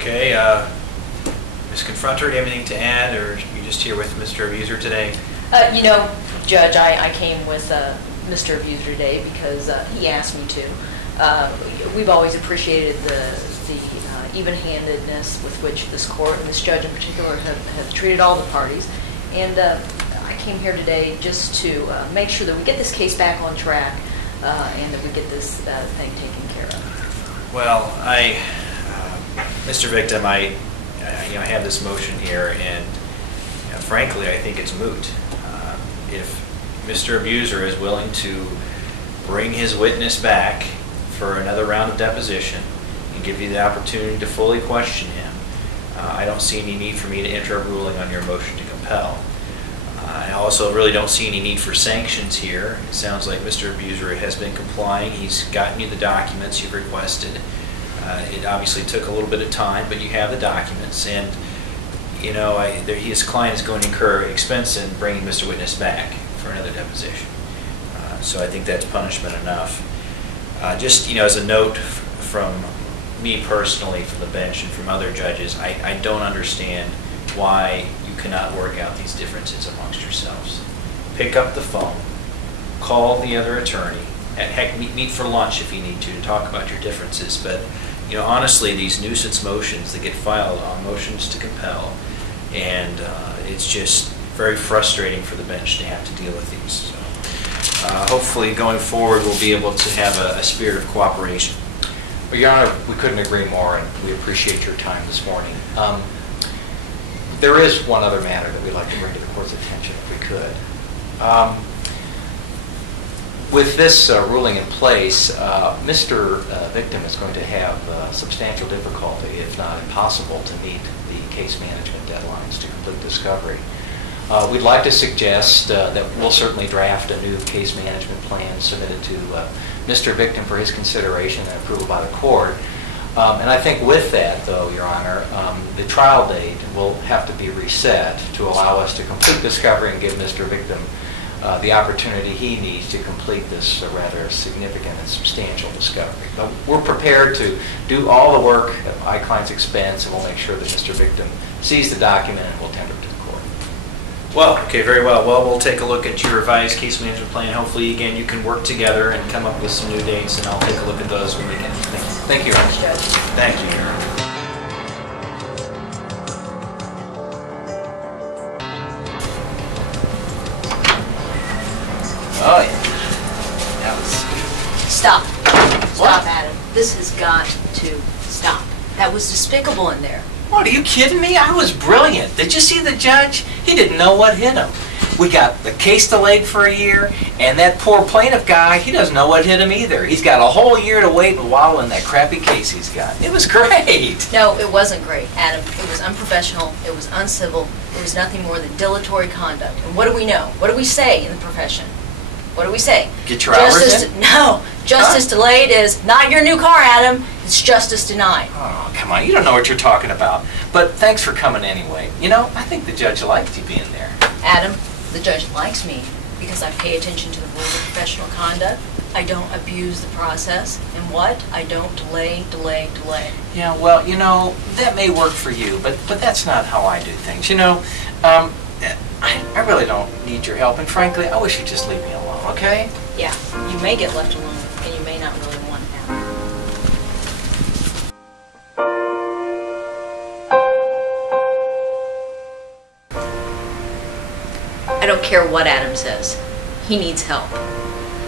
Okay, Ms. Confronter, do you have anything to add, or are you just here with Mr. Abuser today? You know, Judge, I came with Mr. Abuser today because he asked me to. We've always appreciated the even-handedness with which this court and this judge in particular have treated all the parties. And I came here today just to make sure that we get this case back on track and that we get this thing taken care of. Well, Mr. Victim, I have this motion here, and frankly, I think it's moot. If Mr. Abuser is willing to bring his witness back for another round of deposition and give you the opportunity to fully question him, I don't see any need for me to enter a ruling on your motion to compel. I also really don't see any need for sanctions here. It sounds like Mr. Abuser has been complying. He's gotten you the documents you've requested. It obviously took a little bit of time, but you have the documents, and his client is going to incur expense in bringing Mr. Witness back for another deposition. So I think that's punishment enough. Just as a note from me personally, from the bench and from other judges, I don't understand why you cannot work out these differences amongst yourselves. Pick up the phone, call the other attorney, heck, meet for lunch if you need to talk about your differences. But honestly, these nuisance motions that get filed on motions to compel, and it's just very frustrating for the bench to have to deal with these. So, hopefully, going forward, we'll be able to have a spirit of cooperation. Well, Your Honor, we couldn't agree more, and we appreciate your time this morning. There is one other matter that we'd like to bring to the court's attention, if we could. With this ruling in place, Mr. Victim is going to have substantial difficulty, if not impossible, to meet the case management deadlines to complete discovery. We'd like to suggest that we'll certainly draft a new case management plan submitted to Mr. Victim for his consideration and approval by the court. And I think with that, though, Your Honor, the trial date will have to be reset to allow us to complete discovery and give Mr. Victim the opportunity he needs to complete this rather significant and substantial discovery. But we're prepared to do all the work at my client's expense, and we'll make sure that Mr. Victim sees the document and we'll tender it to the court. Well, okay, very well. Well, we'll take a look at your revised case management plan. Hopefully, again, you can work together and come up with some new dates, and I'll take a look at those when we can. Thank you. Thank you, Your Honor. Judge. Thank you, Your Honor. Oh, yeah. That was sweet. Stop. What? Stop, Adam. This has got to stop. That was despicable in there. What, are you kidding me? I was brilliant. Did you see the judge? He didn't know what hit him. We got the case delayed for a year, and that poor plaintiff guy, he doesn't know what hit him either. He's got a whole year to wait and wallow in that crappy case he's got. It was great. No, it wasn't great, Adam. It was unprofessional. It was uncivil. It was nothing more than dilatory conduct. And what do we know? What do we say in the profession? What do we say? Get your hours in? No. Justice delayed is not your new car, Adam. It's justice denied. Oh, come on. You don't know what you're talking about. But thanks for coming anyway. I think the judge liked you being there. Adam, the judge likes me because I pay attention to the rules of professional conduct. I don't abuse the process. And what? I don't delay. Yeah, well, that may work for you, but that's not how I do things. I really don't need your help, and frankly, I wish you'd just leave me alone, okay? Yeah, you may get left alone, and you may not really want it now. I don't care what Adam says. He needs help.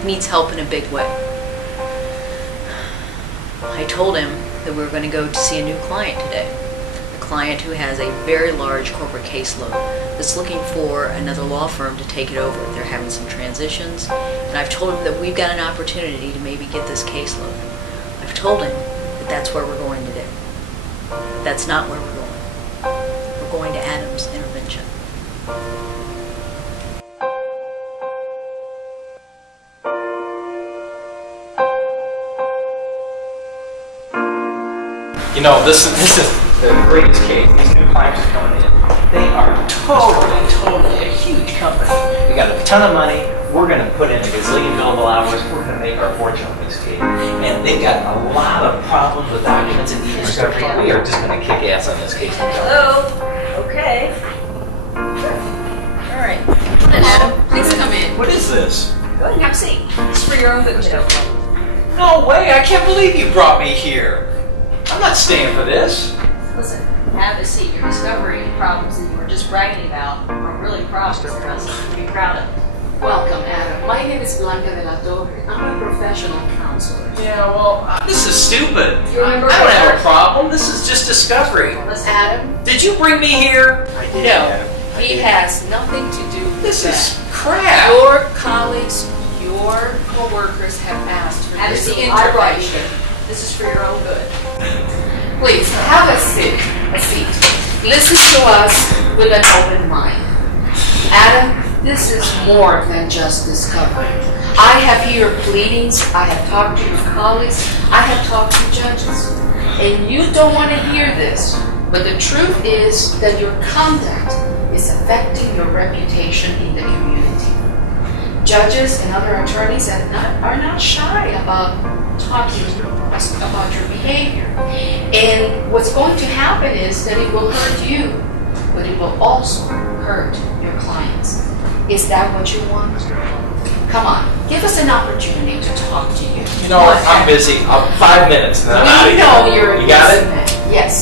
He needs help in a big way. I told him that we were going to go to see a new client today. A client who has a very large corporate caseload that's looking for another law firm to take it over. They're having some transitions, and I've told him that we've got an opportunity to maybe get this caseload. I've told him that that's where we're going today. That's not where we're going. We're going to Adam's intervention. This is the greatest case. These new clients are coming in. They are totally a huge company. They got a ton of money, we're going to put in a gazillion billable hours. We're going to make our fortune on this case. And they've got a lot of problems with documents and e-discovery. We are just going to kick ass on this case. Hello? Okay. All right. Adam, please come in. What is this? Go ahead and have a seat. It's for your own good, Mr. Oakley. No way! I can't believe you brought me here. I'm not staying for this. Listen, have a seat. You're discovering problems that you were just bragging about are really problems for us to be proud of. Welcome, Adam. My name is Blanca de la Torre. I'm a professional counselor. Yeah, well, this is stupid. You remember I don't have what- a problem. This is just discovery. Listen, Adam? Did you bring me here? I did, No, Adam. I he did. has nothing to do with This that. is crap. Your colleagues, your co-workers have asked for have a this seat. I brought you intervention. here. This is for your own good. Please, have a seat. A seat. Listen to us with an open mind. Adam, this is more than just discovery. I have here pleadings, I have talked to your colleagues, I have talked to judges. And you don't want to hear this, but the truth is that your conduct is affecting your reputation in the community. Judges and other attorneys are not shy about talking about your behavior. And what's going to happen is that it will hurt you, but it will also hurt your clients. Is that what you want? Come on, give us an opportunity to talk to you. You know what? I'm busy. 5 minutes and then I'm out of We here. know you're a You got busy it? man. Yes.